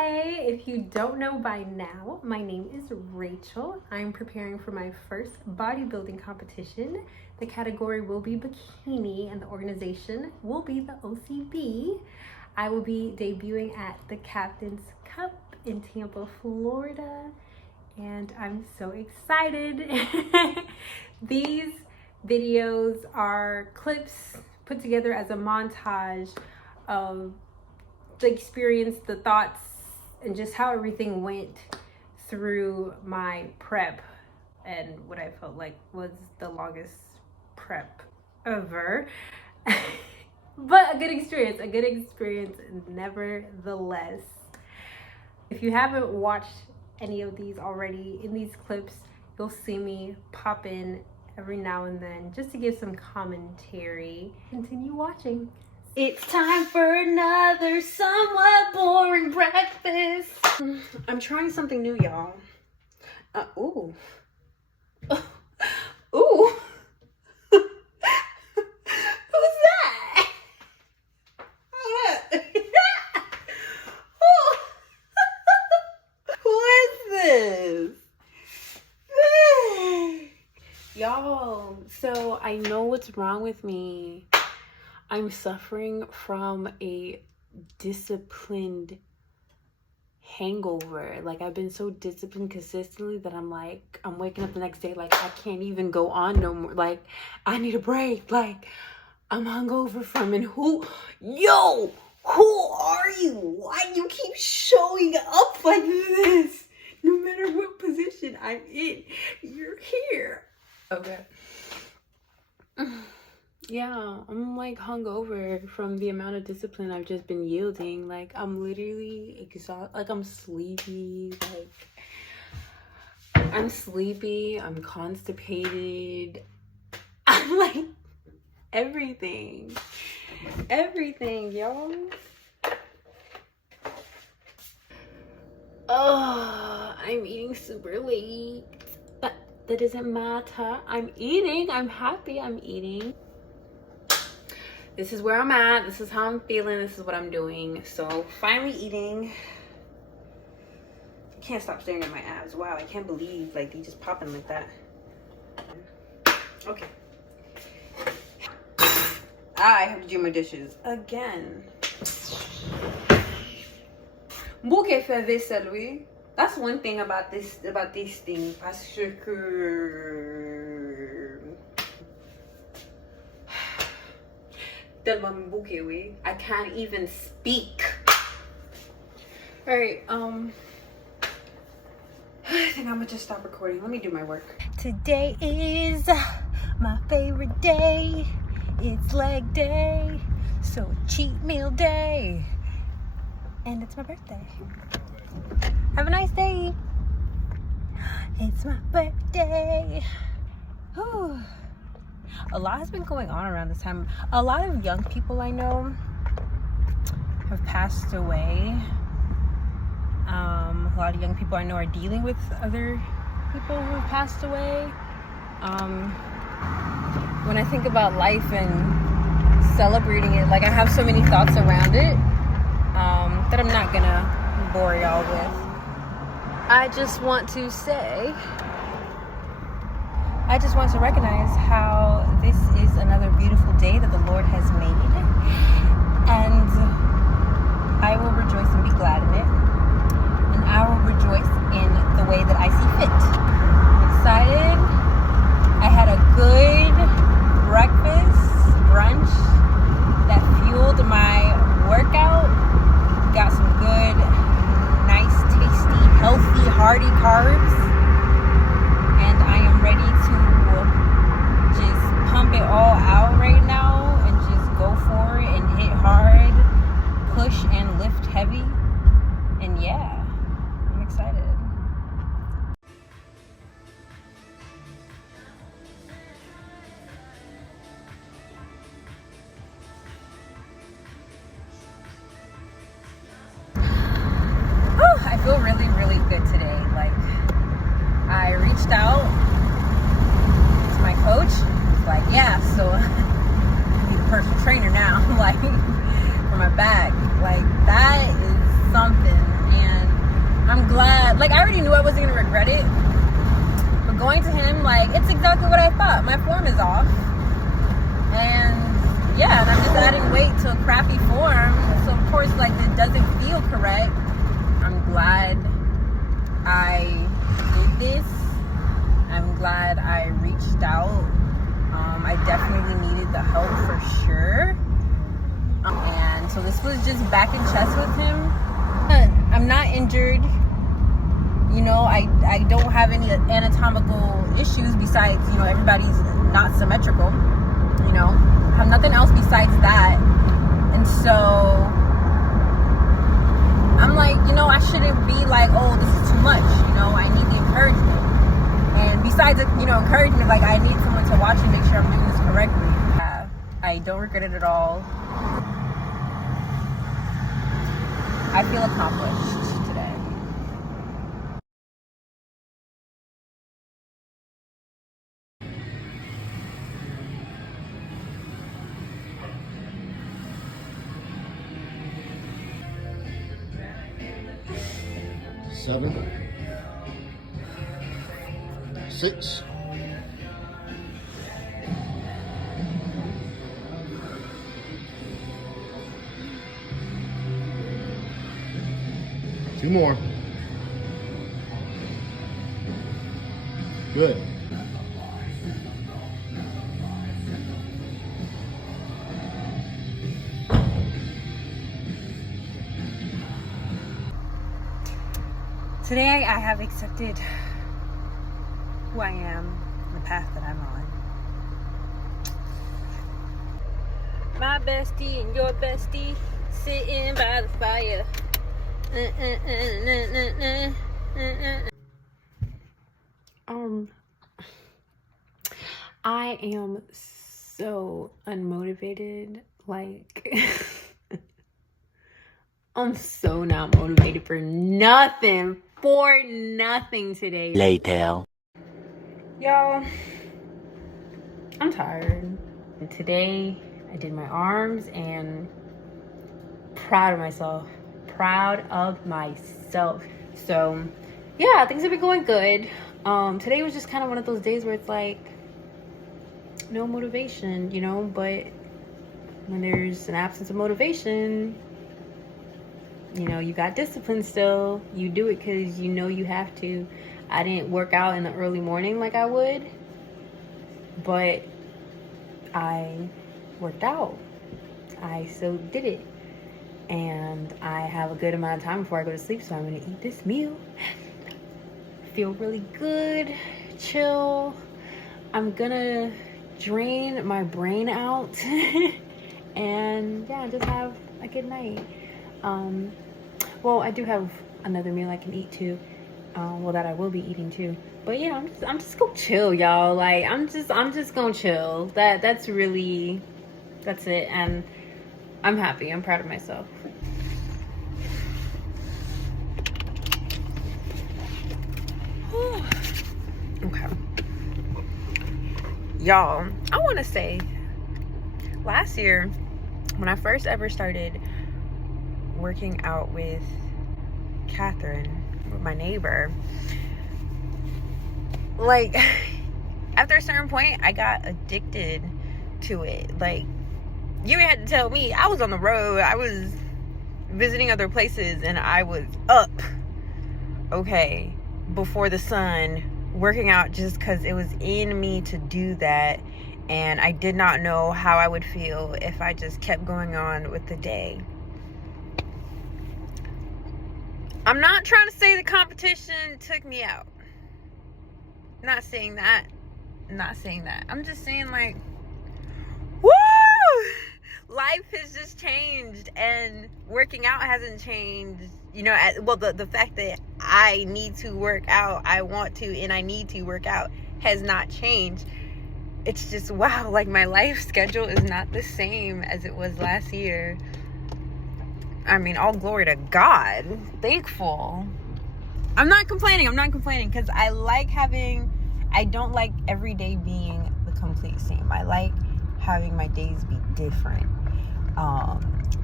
Hi! If you don't know by now, my name is Rachel. I'm preparing for my first bodybuilding competition. The category will be bikini and the organization will be the OCB. I will be debuting at the Captain's Cup in Tampa, Florida, and I'm so excited. These videos are clips put together as a montage of the experience, the thoughts, and just how everything went through my prep and what I felt like was the longest prep ever. But a good experience nevertheless. If you haven't watched any of these already, in these clips, you'll see me pop in every now and then just to give some commentary. Continue watching. It's time for another somewhat boring breakfast. I'm trying something new, y'all. Ooh. Ooh. Who's that? Who is this? Y'all, so I know what's wrong with me. I'm suffering from a disciplined hangover. Like, I've been so disciplined consistently that I'm waking up the next day like I can't even go on no more. Like, I need a break. Like, I'm hungover from, and who are you? Why do you keep showing up like this? No matter what position I'm in, you're here. Okay. Yeah, I'm like hungover from the amount of discipline I've just been yielding. Like, I'm literally exhausted. Like, I'm sleepy. I'm constipated. I'm like everything, y'all. Oh, I'm eating super late. But that doesn't matter. I'm eating. I'm happy I'm eating. This is where I'm at. This is how I'm feeling. This is what I'm doing. So finally eating. I can't stop staring at my abs. Wow, I can't believe like they just popping like that. Okay. I have to do my dishes again. Bouquet fait vaisselle, oui. That's one thing about this thing. Parce que I can't even speak. Alright, I think I'm gonna just stop recording. Let me do my work. Today is my favorite day. It's leg day, so cheat meal day. And it's my birthday. Have a nice day. It's my birthday. Whew. A lot has been going on around this time. A lot of young people I know have passed away. A lot of young people I know are dealing with other people who have passed away. When I think about life and celebrating it, like, I have so many thoughts around it that I'm not gonna bore y'all with. I just want to recognize how this is another beautiful day that the Lord has made, and I will rejoice and be glad in it, and I will rejoice in the way that I see fit. I'm excited. I had a good brunch that fueled my workout. Got some good, nice, tasty, healthy, hearty carbs. And I am ready to just pump it all out right now and just go for it and hit hard, push and lift heavy. And yeah, I'm excited. I feel really, really good today. Like, I reached out to my coach. Like, yeah, so I need a personal trainer now. Like, for my back. Like, that is something. And like, I already knew I wasn't gonna regret it. But going to him, like, it's exactly what I thought. My form is off. And yeah, and I'm just adding weight to a crappy form. So of course, like, it doesn't feel correct. I'm glad I did this. I'm glad I reached out. I definitely needed the help for sure. And so this was just back in chest with him. I'm not injured. You know, I don't have any anatomical issues besides, you know, everybody's not symmetrical. You know, I have nothing else besides that. And so I'm like, you know, I shouldn't be like, oh, this is too much. You know, I need the encouragement. And besides, you know, encouragement, like, I need someone to watch and make sure I'm doing this correctly. I don't regret it at all. I feel accomplished today. Seven, 6, 2 more. Good. Today I have accepted who I am, the path that I'm on. My bestie and your bestie sitting by the fire. I am so unmotivated. Like, I'm so not motivated for nothing today. Later. Y'all, I'm tired. And today I did my arms and proud of myself. So yeah, things have been going good. Today was just kind of one of those days where it's like no motivation, you know, but when there's an absence of motivation, you know, you got discipline still. You do it because you know you have to. I didn't work out in the early morning like I would, but I worked out. I so did it. And I have a good amount of time before I go to sleep, so I'm gonna eat this meal. Feel really good, chill. I'm gonna drain my brain out and yeah, just have a good night. Well, I do have another meal I can eat too. Well, that I will be eating too. But yeah, I'm just gonna chill, y'all. Like, I'm just gonna chill. That's it. And I'm happy. I'm proud of myself. Okay. Y'all, I want to say, last year, when I first ever started working out with Catherine, with my neighbor, like, after a certain point, I got addicted to it. Like, you had to tell me, I was on the road, I was visiting other places, and I was up, okay, before the sun, working out just because it was in me to do that. And I did not know how I would feel if I just kept going on with the day. I'm not trying to say the competition took me out. Not saying that. I'm just saying, like, woo! Life has just changed, and working out hasn't changed. You know, well, the fact that I need to work out, I want to, and I need to work out has not changed. It's just, wow, like, my life schedule is not the same as it was last year. I mean, all glory to God. Thankful. I'm not complaining because I don't like every day being the complete same. I like having my days be different.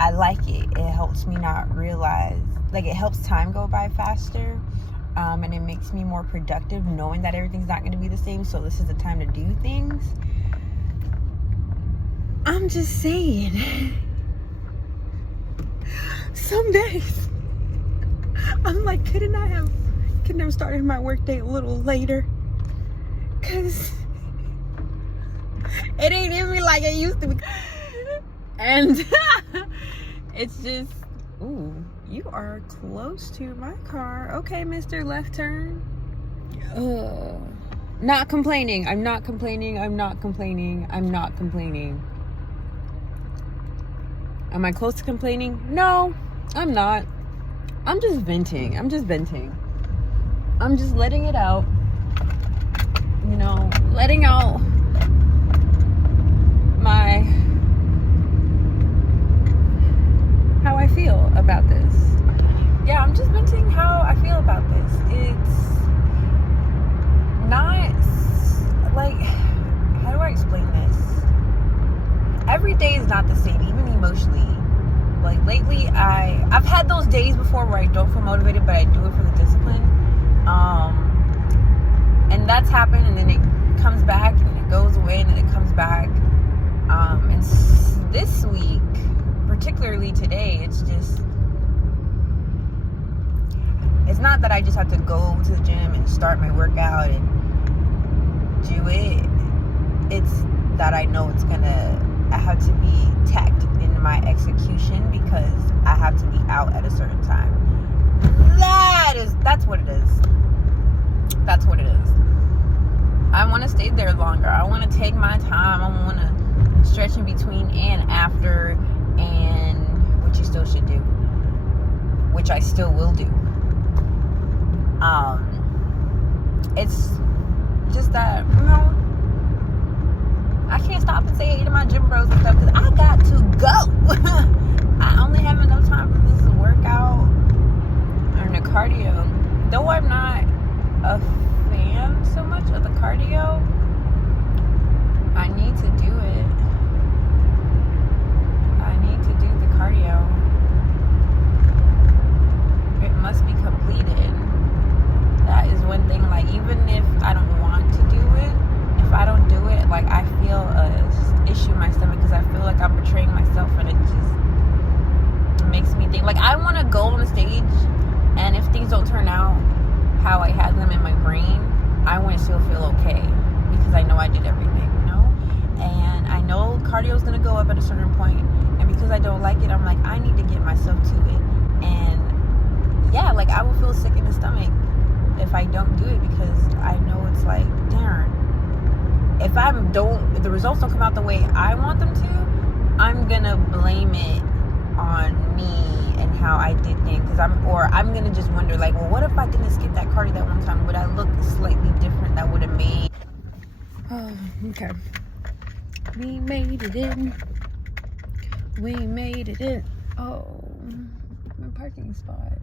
I like it. It helps me not realize, like, it helps time go by faster. and it makes me more productive knowing that everything's not going to be the same. So this is the time to do things. I'm just saying, some days I'm like, couldn't I have started my work day a little later? Cause it ain't in me like it used to be. And it's just, ooh, you are close to my car. Okay, Mr. Left Turn. Not complaining. I'm not complaining. I'm not complaining. I'm not complaining. Am I close to complaining? No, I'm not. I'm just venting. I'm just venting. I'm just letting it out. You know, letting out my how I feel about this. Yeah, I'm just venting how I feel about this. It's not like, how do I explain this? Every day is not the same, even emotionally. Like lately, I've had those days before where I don't feel motivated, but I do it for the discipline. And that's happened, and then it comes back, and it goes away, and then it comes back. And this week, particularly today, it's not that I just have to go to the gym and start my workout and do it. It's that I know I have to be tact in my execution because I have to be out at a certain time. That's what it is. That's what it is. I want to stay there longer. I want to take my time. I want to stretch in between and after, and which you still should do, which I still will do. It's just that, you know, I can't stop and say hey to my gym bros and stuff because I got to go. I only have enough time for this workout and the cardio. Though I'm not a fan so much of the cardio, I need to do it. I need to do the cardio. It must be completed. That is one thing, like, even if I don't want to do it, if I don't do it, like, I feel a issue in my stomach because I feel like I'm betraying myself, and it just makes me think, like, I want to go on the stage, and if things don't turn out how I had them in my brain, I want to still feel okay because I know I did everything, you know? And I know cardio is going to go up at a certain point, and because I don't like it, I'm like, I need to get myself to it. And yeah, like, I will feel sick in the stomach if I don't do it because I know it's like, darn, if the results don't come out the way I want them to, I'm gonna blame it on me and how I did things. I'm gonna just wonder, like, well, what if I didn't skip that cardio that one time? Would I look slightly different? That would have made. Oh, okay. We made it in. We made it in. Oh, my parking spot.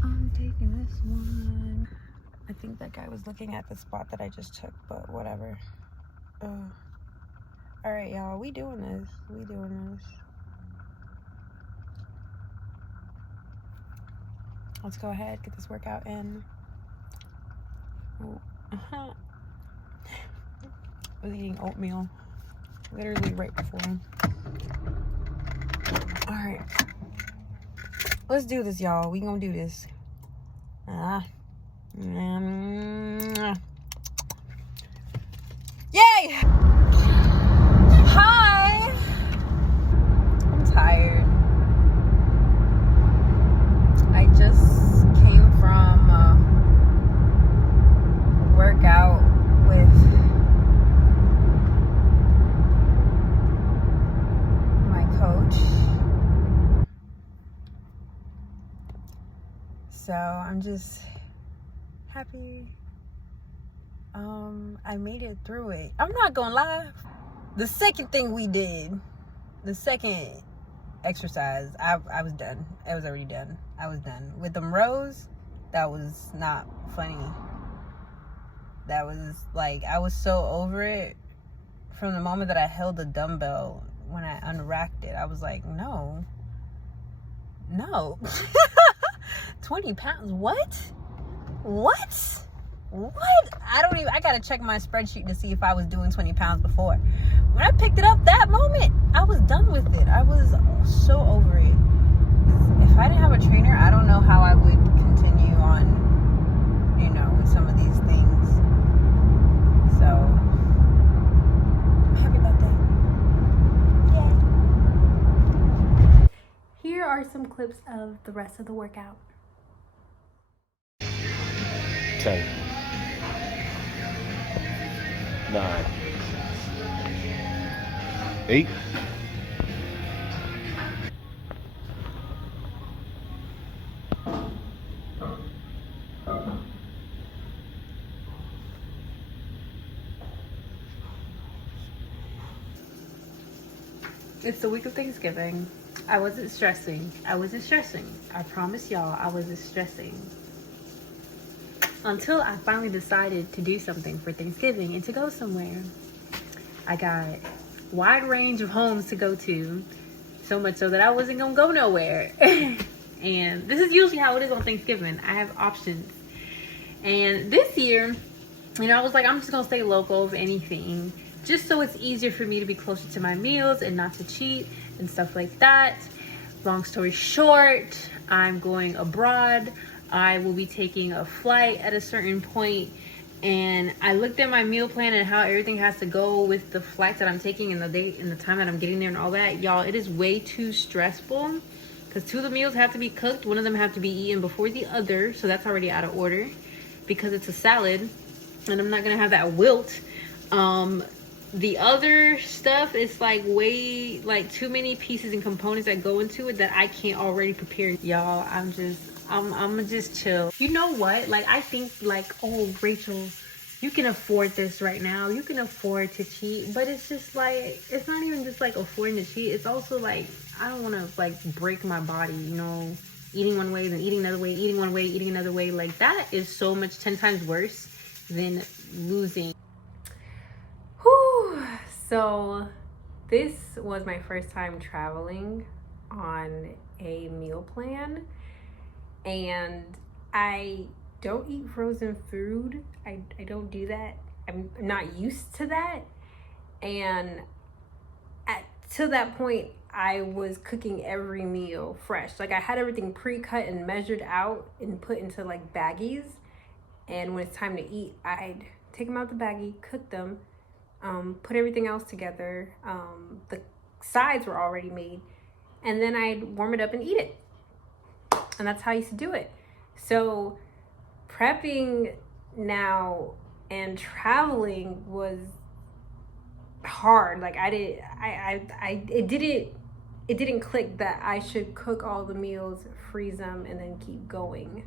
I'm taking this one. I think that guy was looking at the spot that I just took, but whatever. Alright, y'all, we doing this. Let's go ahead, get this workout in. I was eating oatmeal literally right before. Alright. Let's do this, y'all. We gonna do this. Yay! Hi! I'm tired. I just came from a workout with my coach. So I'm just happy I made it through it. I'm not gonna lie, the second thing we did, the second exercise, I was done. I was already done. I was done with them rows. That was not funny. That was like, I was so over it from the moment that I held the dumbbell. When I unracked it, I was like, no 20 pounds? What? I gotta check my spreadsheet to see if I was doing 20 pounds before. When I picked it up that moment, I was done with it. I was so over it. If I didn't have a trainer, I don't know how I would continue on, with some of these things. So, I'm happy about that. Yeah. Here are some clips of the rest of the workout. 10, 9, 8, 'It's the week of Thanksgiving. I wasn't stressing. I promise y'all, I wasn't stressing. Until I finally decided to do something for Thanksgiving and to go somewhere. I got a wide range of homes to go to, so much so that I wasn't gonna go nowhere. And this is usually how it is on Thanksgiving. I have options. And this year, I was like, I'm just gonna stay local if anything, just so it's easier for me to be closer to my meals and not to cheat and stuff like that. Long story short, I'm going abroad. I will be taking a flight at a certain point, and I looked at my meal plan and how everything has to go with the flights that I'm taking and the date and the time that I'm getting there and all that. Y'all, it is way too stressful because 2 of the meals have to be cooked. 1 of them have to be eaten before the other, so that's already out of order because it's a salad and I'm not gonna have that wilt. The other stuff is way too many pieces and components that go into it that I can't already prepare. Y'all, I'm just chill. You know what? I think oh, Rachel, you can afford this right now. You can afford to cheat, but it's just it's not even just affording to cheat. It's also I don't want to break my body, eating one way, then eating another way, eating one way, eating another way. That is so much 10 times worse than losing. Whew. So this was my first time traveling on a meal plan. And I don't eat frozen food. I don't do that. I'm not used to that. And to that point, I was cooking every meal fresh. I had everything pre-cut and measured out and put into baggies. And when it's time to eat, I'd take them out the baggie, cook them, put everything else together. The sides were already made. And then I'd warm it up and eat it. And that's how I used to do it. So prepping now and traveling was hard. It didn't click that I should cook all the meals, freeze them, and then keep going.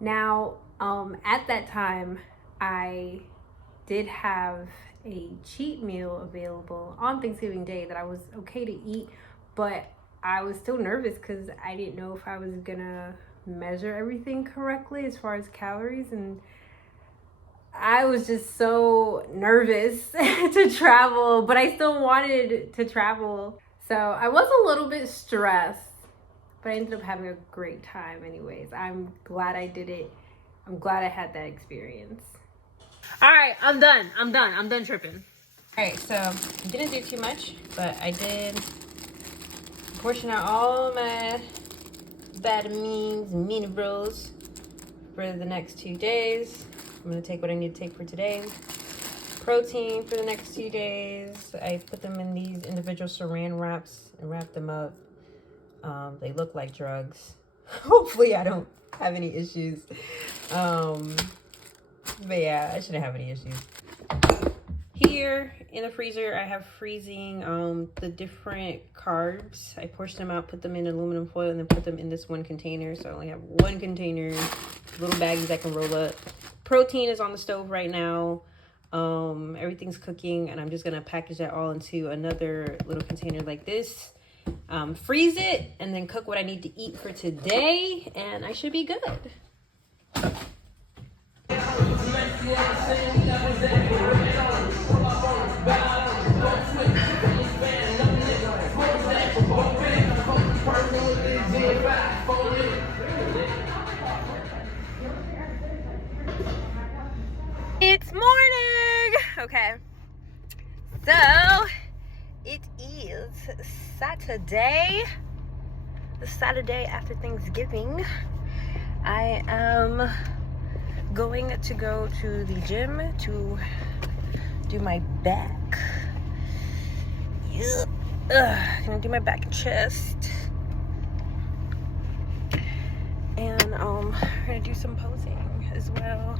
Now, at that time, I did have a cheat meal available on Thanksgiving Day that I was okay to eat, but I was still nervous because I didn't know if I was gonna measure everything correctly as far as calories, and I was just so nervous to travel, but I still wanted to travel. So I was a little bit stressed, but I ended up having a great time anyways. I'm glad I did it. I'm glad I had that experience. All right, I'm done tripping. All right, so I didn't do too much, but I did portion out all my vitamins and minerals for the next 2 days. I'm gonna take what I need to take for today. Protein for the next 2 days. I put them in these individual saran wraps and wrap them up. They look like drugs. Hopefully I don't have any issues. But yeah, I shouldn't have any issues. Here in the freezer, I have freezing the different carbs. I portion them out, put them in aluminum foil, and then put them in this one container. So I only have one container, little baggies I can roll up. Protein is on the stove right now. Everything's cooking, and I'm just gonna package that all into another little container like this. Freeze it, and then cook what I need to eat for today, and I should be good. Okay. So, it is Saturday. The Saturday after Thanksgiving. I am going to go to the gym to do my back. Yep. Gonna do my back and chest. And we're gonna do some posing as well.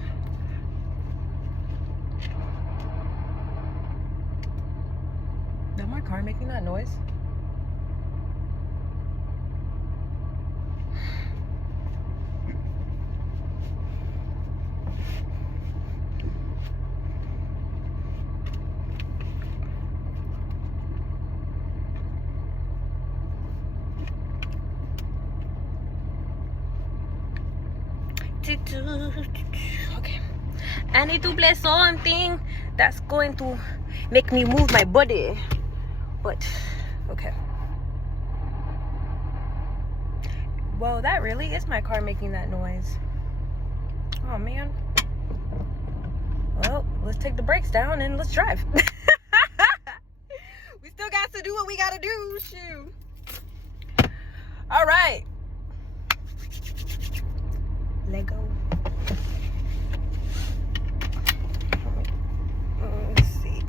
Is my car making that noise? Okay, I need to play something that's going to make me move my body, but okay. Well, that really is my car making that noise. Oh man. Well, let's take the brakes down and let's drive. We still got to do what we gotta do. Shoot. All right. Lego. Let's see.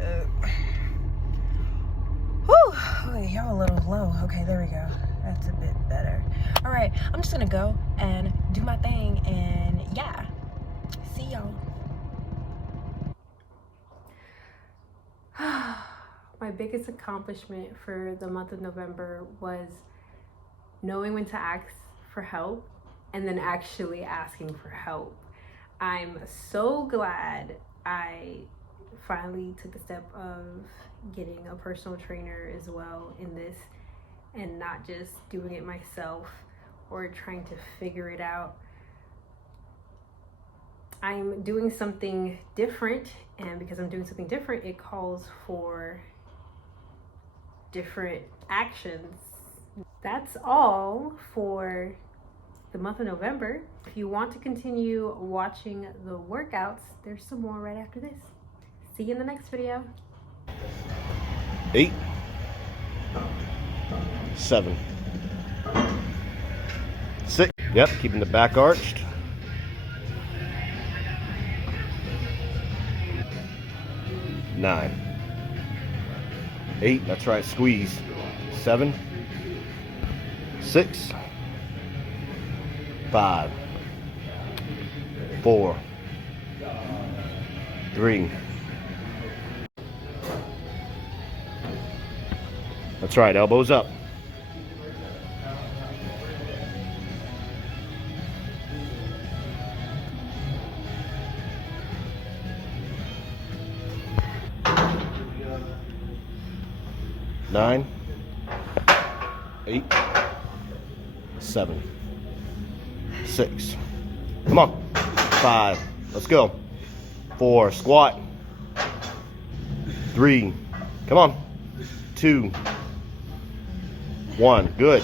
Whew. Okay, y'all a little low. Okay, there we go. That's a bit better. All right, I'm just gonna go and do my thing, and yeah, see y'all. My biggest accomplishment for the month of November was knowing when to ask for help and then actually asking for help. I'm so glad I finally took the step of getting a personal trainer as well in this, and not just doing it myself or trying to figure it out. I'm doing something different, and because I'm doing something different, it calls for different actions. That's all for the month of November. If you want to continue watching the workouts, there's some more right after this. See you in the next video. 8, 7, 6. Yep, keeping the back arched. 9, 8. That's right. Squeeze. 7, 6, 5, 4, 3. That's right, elbows up. Nine, 8, 7, 6. Come on. 5. Let's go. 4. Squat. 3. Come on. 2. 1. Good.